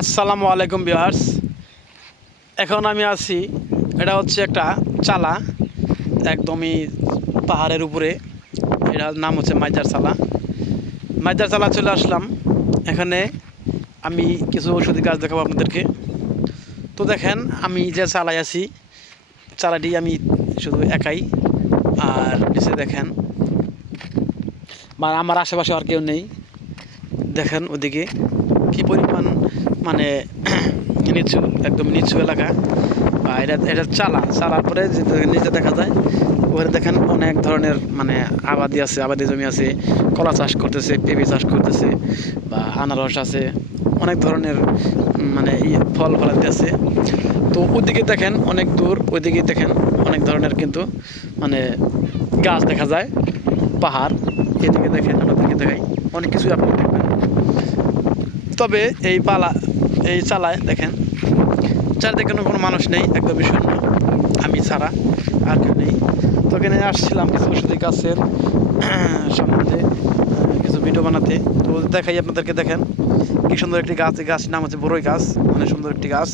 আসসালামু আলাইকুম ভিউয়ার্স। এখন আমি আছি, এটা হচ্ছে একটা চালা, একদমই পাহাড়ের উপরে। এটার নাম হচ্ছে মাইজার চালা। মাইজার চালা চলে আসলাম। এখানে আমি কিছু ঔষধি গাছ দেখাবো আপনাদেরকে। তো দেখেন, আমি যে চালায় আছি, চালাটি আমি শুধু একাই। আর নিচে দেখেন, বা আমার আশেপাশে আর কেউ নেই। দেখেন ওদিকে কি পরিমাণ, মানে নিচু, একদম নিচু এলাকা। এটা চালার পরে যে নিচে দেখা যায়, ওখানে দেখেন অনেক ধরনের মানে আবাদি জমি আছে। কলা চাষ করতেছে, পেঁপে চাষ করতেছে, বা আনারস আছে, অনেক ধরনের মানে ফল ফলাদি আছে। তো ওদিকে দেখেন অনেক দূর, ওইদিকে দেখেন অনেক ধরনের কিন্তু মানে গাছ দেখা যায়, পাহাড়। এদিকে দেখেন, আপনাদেরকে দেখাই, অনেক কিছুই আপনি দেখবেন। তবে এই চালায় দেখেন চারিদিকে কোনো মানুষ নেই, একদমই শূন্য, আমি ছাড়া আর কেউ নেই। তো এখানে আসছিলাম কিছু ওষুধি গাছের সম্বন্ধে কিছু ভিডিও বানাতে। তো দেখাই আপনাদেরকে, দেখেন কি সুন্দর একটি গাছ। এই গাছটির নাম হচ্ছে বড়ই গাছ, অনেক সুন্দর একটি গাছ।